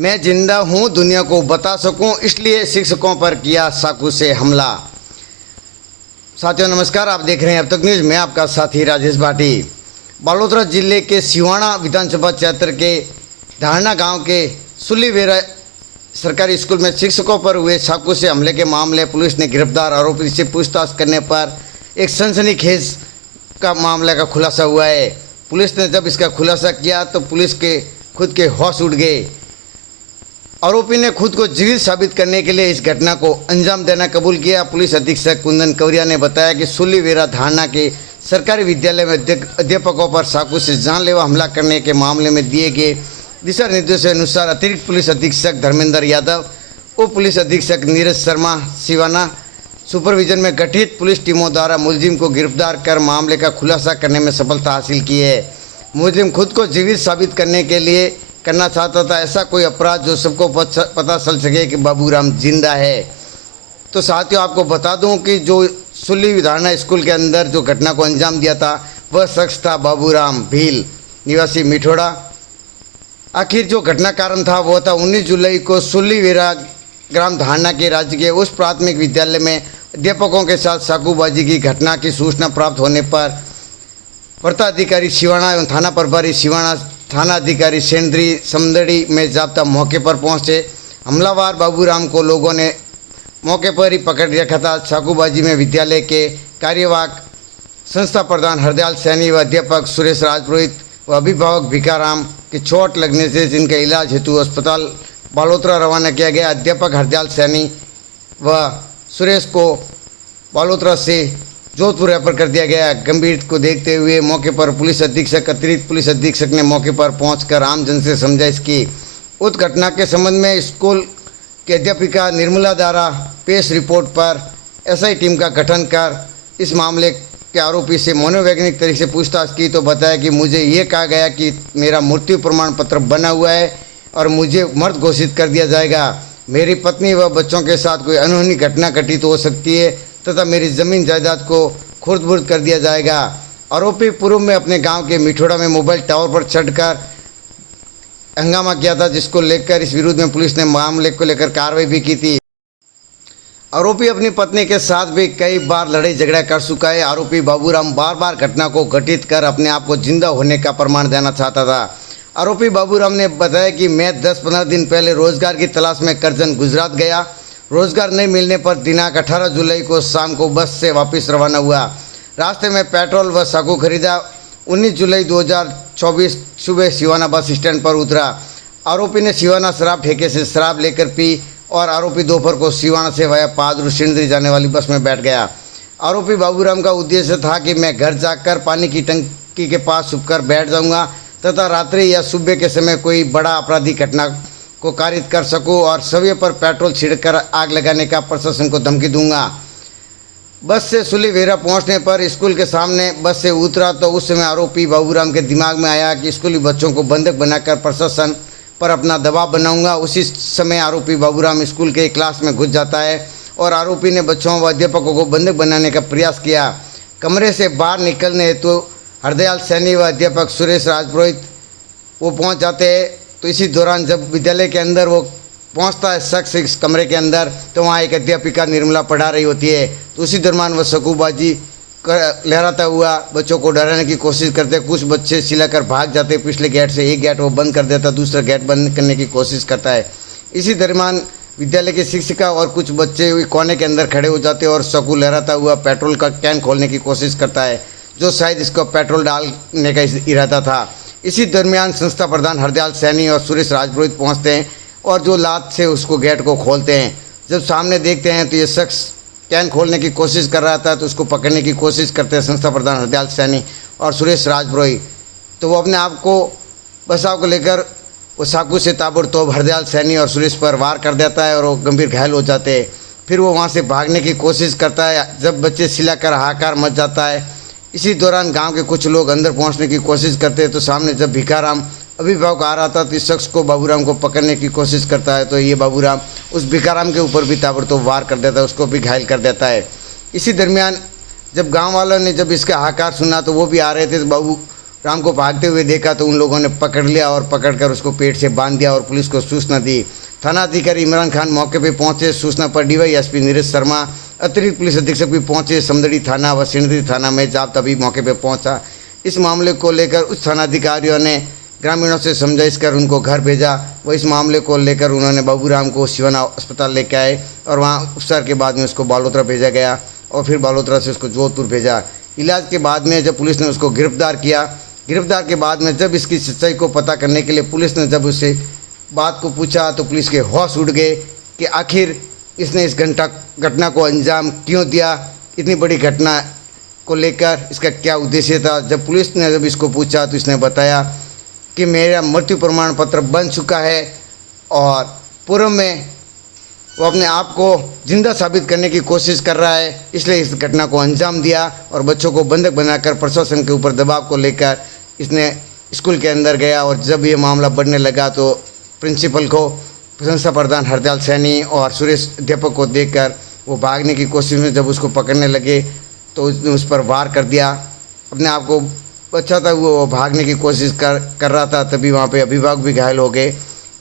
मैं जिंदा हूं दुनिया को बता सकूं, इसलिए शिक्षकों पर किया चाकू से हमला। साथियों नमस्कार, आप देख रहे हैं अब तक न्यूज़। मैं आपका साथी राजेश भाटी। बालोतरा जिले के सिवाना विधानसभा क्षेत्र के धारणा गांव के सुलीवेरा सरकारी स्कूल में शिक्षकों पर हुए चाकू से हमले के मामले पुलिस ने गिरफ्तार आरोपी से पूछताछ करने पर एक सनसनीखेज का मामले का खुलासा हुआ है। पुलिस ने जब इसका खुलासा किया तो पुलिस के खुद के होश उड़ गए। आरोपी ने खुद को जीवित साबित करने के लिए इस घटना को अंजाम देना कबूल किया। पुलिस अधीक्षक कुंदन कवरिया ने बताया कि सुलीवेरा धारणा के सरकारी विद्यालय में अध्यापकों पर चाकू से जानलेवा हमला करने के मामले में दिए गए दिशा निर्देशों के अनुसार अतिरिक्त पुलिस अधीक्षक धर्मेंद्र यादव, उप पुलिस अधीक्षक नीरज शर्मा सिवाना सुपरविजन में गठित पुलिस टीमों द्वारा मुलजिम को गिरफ्तार कर मामले का खुलासा करने में सफलता हासिल की है। मुलजिम खुद को जीवित साबित करने के लिए करना चाहता था ऐसा कोई अपराध जो सबको पता चल सके कि बाबूराम जिंदा है। तो साथियों आपको बता दूं कि जो सुली धारणा स्कूल के अंदर जो घटना को अंजाम दिया था वह शख्स था बाबूराम भील निवासी मिठोड़ा। आखिर जो घटना कारण था वो था 19 जुलाई को सुलीवेरा ग्राम धारणा के राज्य के उस प्राथमिक विद्यालय में अध्यापकों के साथ चाकूबाजी की घटना की सूचना प्राप्त होने पर वृत्ताधिकारी सिवाना एवं थाना प्रभारी सिवाना, थाना अधिकारी सेंद्री समदड़ी में जाब्ता मौके पर पहुंचे। हमलावर बाबूराम को लोगों ने मौके पर ही पकड़ रखा था। चाकूबाजी में विद्यालय के कार्यवाहक संस्था प्रधान हरदयाल सैनी व अध्यापक सुरेश राजपुरोहित व अभिभावक भिकाराम की चोट लगने से जिनका इलाज हेतु अस्पताल बालोतरा रवाना किया गया। अध्यापक हरदयाल सैनी व सुरेश को बालोतरा से जोधपुर रेफर कर दिया गया। गंभीर को देखते हुए मौके पर पुलिस अधीक्षक अतिरिक्त पुलिस अधीक्षक ने मौके पर पहुंचकर आमजन से समझाइश की। उस घटना के संबंध में स्कूल की अध्यापिका निर्मला द्वारा पेश रिपोर्ट पर एसआई टीम का गठन कर इस मामले के आरोपी से मनोवैज्ञानिक तरीके से पूछताछ की तो बताया कि मुझे ये कहा गया कि मेरा मृत्यु प्रमाण पत्र बना हुआ है और मुझे मृत घोषित कर दिया जाएगा। मेरी पत्नी व बच्चों के साथ कोई अनहोनी घटना घटित हो सकती है तथा मेरी ज़मीन जायदाद को खुर्द-बुर्द कर दिया जाएगा। आरोपी पूर्व में अपने गांव के मिठोड़ा में मोबाइल टावर पर चढ़कर हंगामा किया था, जिसको लेकर इस विरोध में पुलिस ने मामले को लेकर कार्रवाई भी की थी। आरोपी अपनी पत्नी के साथ भी कई बार लड़ाई झगड़ा कर चुका है। आरोपी बाबूराम बार बार घटना को घटित कर अपने आप को जिंदा होने का प्रमाण देना चाहता था। आरोपी बाबूराम ने बताया कि मैं 10-15 दिन पहले रोजगार की तलाश में करजन गुजरात गया। रोजगार नहीं मिलने पर दिनांक 18 जुलाई को शाम को बस से वापस रवाना हुआ। रास्ते में पेट्रोल व चाकू खरीदा। 19 जुलाई 2024 सुबह सिवाना बस स्टैंड पर उतरा। आरोपी ने सिवाना शराब ठेके से शराब लेकर पी और आरोपी दोपहर को सिवाना से वाया पादरू सिंदरी जाने वाली बस में बैठ गया। आरोपी बाबूराम का उद्देश्य था कि मैं घर जाकर पानी की टंकी के पास छुपकर बैठ जाऊंगा तथा रात्रि या सुबह के समय कोई बड़ा आपराधिक घटना को कारित कर सकूं और सभी पर पेट्रोल छिड़कर आग लगाने का प्रशासन को धमकी दूंगा। बस से सुलीवेरा पहुंचने पर स्कूल के सामने बस से उतरा तो उस समय आरोपी बाबूराम के दिमाग में आया कि स्कूली बच्चों को बंधक बनाकर प्रशासन पर अपना दबाव बनाऊंगा। उसी समय आरोपी बाबूराम स्कूल के क्लास में घुस जाता है और आरोपी ने बच्चों व अध्यापकों को बंधक बनाने का प्रयास किया। कमरे से बाहर निकलने हेतु हरदयाल सैनी व अध्यापक सुरेश राजपुरोहित वो पहुंच जाते हैं। तो इसी दौरान जब विद्यालय के अंदर वो पहुंचता है शख्स इस कमरे के अंदर, तो वहाँ एक अध्यापिका निर्मला पढ़ा रही होती है। तो उसी दरम्यान वह चाकूबाजी लहराता हुआ बच्चों को डराने की कोशिश करते। कुछ बच्चे चिल्लाकर भाग जाते पिछले गेट से। एक गेट वो बंद कर देता, दूसरा गेट बंद करने की कोशिश करता है। इसी दरम्यान विद्यालय की शिक्षिका और कुछ बच्चे कोने के अंदर खड़े हो जाते और चाकू लहराता हुआ पेट्रोल का कैन खोलने की कोशिश करता है, जो शायद इसको पेट्रोल डालने का इरादा था। इसी दरमियान संस्था प्रधान हरदयाल सैनी और सुरेश राजपुरोहित पहुँचते हैं और जो लात से उसको गेट को खोलते हैं। जब सामने देखते हैं तो ये शख्स कैन खोलने की कोशिश कर रहा था, तो उसको पकड़ने की कोशिश करते हैं संस्था प्रधान हरदयाल सैनी और सुरेश राजपुरोहित। तो वो अपने आप को बचाव को लेकर वो चाकू से ताबड़तोड़ हरदयाल सैनी और सुरेश पर वार कर देता है और वो गंभीर घायल हो जाते हैं। फिर वो वहाँ से भागने की कोशिश करता है। जब बच्चे चिल्लाकर हाहाकार मच जाता है। इसी दौरान गांव के कुछ लोग अंदर पहुंचने की कोशिश करते हैं। तो सामने जब भिकाराम अभिभावक आ रहा था तो इस शख्स को बाबूराम को पकड़ने की कोशिश करता है। तो ये बाबूराम उस भिकाराम के ऊपर भी ताबड़तोड़ वार कर देता है, उसको भी घायल कर देता है। इसी दरमियान जब गांव वालों ने जब इसका हाहाकार सुना तो वो भी आ रहे थे। तो राम को भागते हुए देखा तो उन लोगों ने पकड़ लिया और पकड़कर उसको पेट से बांध दिया और पुलिस को सूचना दी। थाना अधिकारी इमरान खान मौके पर पहुंचे। सूचना पर डीवाईएसपी नीरज शर्मा, अतिरिक्त पुलिस अधीक्षक भी पहुंचे। समदड़ी थाना व सिंदरी थाना में जाब्ता भी मौके पर पहुंचा। इस मामले को लेकर उच्च थानाधिकारियों ने ग्रामीणों से समझाइश कर उनको घर भेजा। वो इस मामले को लेकर उन्होंने बाबूराम को सिवाना अस्पताल लेकर आए और वहाँ उपचार के बाद में उसको बालोतरा भेजा गया और फिर बालोतरा से उसको जोधपुर भेजा। इलाज के बाद में जब पुलिस ने उसको गिरफ्तार किया, गिरफ्तार के बाद में जब इसकी सच्चाई को पता करने के लिए पुलिस ने जब उससे बात को पूछा तो पुलिस के होश उड़ गए कि आखिर इसने इस घटना को अंजाम क्यों दिया, इतनी बड़ी घटना को लेकर इसका क्या उद्देश्य था। जब पुलिस ने जब इसको पूछा तो इसने बताया कि मेरा मृत्यु प्रमाण पत्र बन चुका है और पूर्व में वो अपने आप को जिंदा साबित करने की कोशिश कर रहा है, इसलिए इस घटना को अंजाम दिया और बच्चों को बंधक बनाकर प्रशासन के ऊपर दबाव को लेकर इसने स्कूल के अंदर गया। और जब ये मामला बढ़ने लगा तो प्रिंसिपल को, संस्था प्रधान हरदयाल सैनी और सुरेश अध्यापक को देखकर वो भागने की कोशिश में जब उसको पकड़ने लगे तो उसने उस पर वार कर दिया। अपने आप को बचा था, वो भागने की कोशिश कर रहा था, तभी वहाँ पे अभिभावक भी घायल हो गए।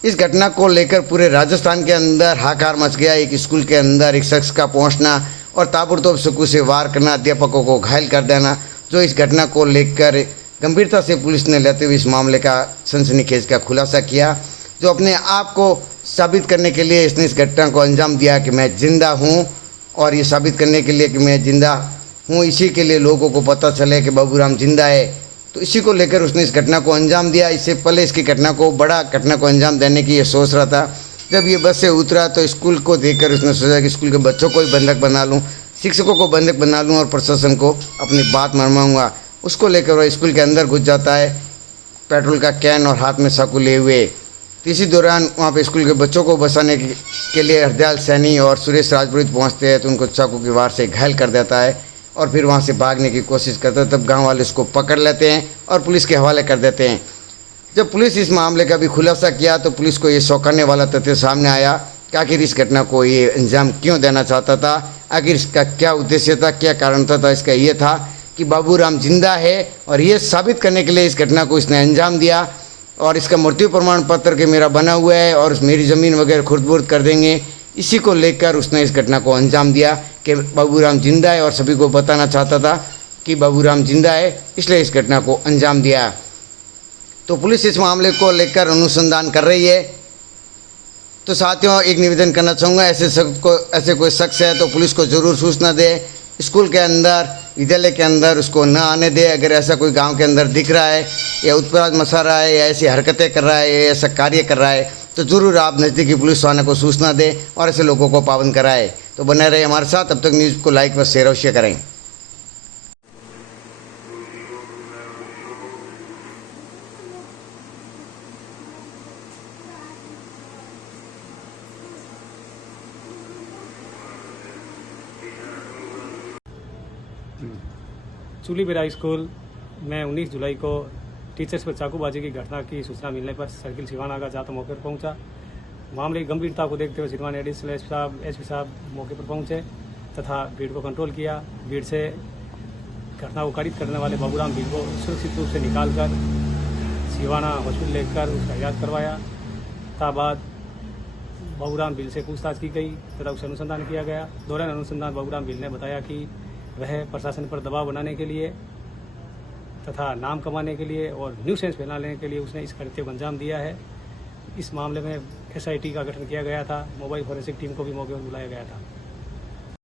इस घटना को लेकर पूरे राजस्थान के अंदर हाहाकार मच गया। एक स्कूल के अंदर एक शख्स का पहुँचना और ताबड़तोड़ चाकू से वार करना, अध्यापकों को घायल कर देना, जो इस घटना को लेकर गंभीरता से पुलिस ने लेते हुए इस मामले का सनसनीखेज का खुलासा किया। जो अपने आप को साबित करने के लिए इसने इस घटना को अंजाम दिया कि मैं जिंदा हूँ, और ये साबित करने के लिए कि मैं जिंदा हूँ, इसी के लिए लोगों को पता चले कि बाबूराम जिंदा है, तो इसी को लेकर उसने इस घटना को अंजाम दिया। इससे पहले इसकी घटना को अंजाम देने की ये सोच रहा था। जब ये बस से उतरा तो स्कूल को देखकर उसने सोचा कि स्कूल के बच्चों को ही बंधक बना लूँ, शिक्षकों को बंधक बना लूँ और प्रशासन को अपनी बात मनवाऊँगा। उसको लेकर वह स्कूल के अंदर घुस जाता है, पेट्रोल का कैन और हाथ में चाकू लिए हुए। तो इसी दौरान वहाँ पे स्कूल के बच्चों को बचाने के लिए हरदयाल सैनी और सुरेश राजपुरोहित पहुँचते हैं तो उनको चाकू की वार से घायल कर देता है और फिर वहाँ से भागने की कोशिश करता है। तब गांव वाले उसको पकड़ लेते हैं और पुलिस के हवाले कर देते हैं। जब पुलिस इस मामले का भी खुलासा किया तो पुलिस को ये चौंकाने वाला तथ्य सामने आया कि आखिर इस घटना को ये अंजाम क्यों देना चाहता था, आखिर इसका क्या उद्देश्य था, क्या कारण था। इसका ये था कि बाबूराम जिंदा है और ये साबित करने के लिए इस घटना को इसने अंजाम दिया और इसका मृत्यु प्रमाण पत्र के मेरा बना हुआ है और मेरी ज़मीन वगैरह खुर्द-बुर्द कर देंगे। इसी को लेकर उसने इस घटना को अंजाम दिया कि बाबूराम जिंदा है और सभी को बताना चाहता था कि बाबूराम जिंदा है, इसलिए इस घटना को अंजाम दिया। तो पुलिस इस मामले को लेकर अनुसंधान कर रही है। तो साथियों, एक निवेदन करना चाहूँगा, ऐसे कोई शख्स है तो पुलिस को ज़रूर सूचना दे। स्कूल के अंदर, विद्यालय के अंदर उसको न आने दे। अगर ऐसा कोई गांव के अंदर दिख रहा है या उत्पाद मचा रहा है या ऐसी हरकतें कर रहा है या ऐसा कार्य कर रहा है तो ज़रूर आप नज़दीकी पुलिस थाने को सूचना दें और ऐसे लोगों को पाबंद कराएं। तो बने रहे हमारे साथ। तब तक न्यूज़ को लाइक व शेयर अवश्य करें। चूलीबेरा स्कूल में 19 जुलाई को टीचर्स पर चाकूबाजी की घटना की सूचना मिलने पर सर्किल सिवाना का जाता मौके पर पहुंचा। मामले की गंभीरता को देखते हुए सिवाना एडिशनल एसपी साहब मौके पर पहुंचे तथा भीड़ को कंट्रोल किया। भीड़ से घटना को कारित करने वाले बाबूराम भीड़ को सुरक्षित रूप से निकालकर सिवाना हॉस्पिटल लेकर उसका इलाज करवाया। बाद बाबूराम भीड़ से पूछताछ की गई तथा उसे अनुसंधान किया गया। दौरान अनुसंधान बाबूराम भीड़ ने बताया कि वह प्रशासन पर दबाव बनाने के लिए तथा नाम कमाने के लिए और न्यूसेंस फैलाने के लिए उसने इस कृत्य को अंजाम दिया है। इस मामले में SIT का गठन किया गया था। मोबाइल फोरेंसिक टीम को भी मौके पर बुलाया गया था।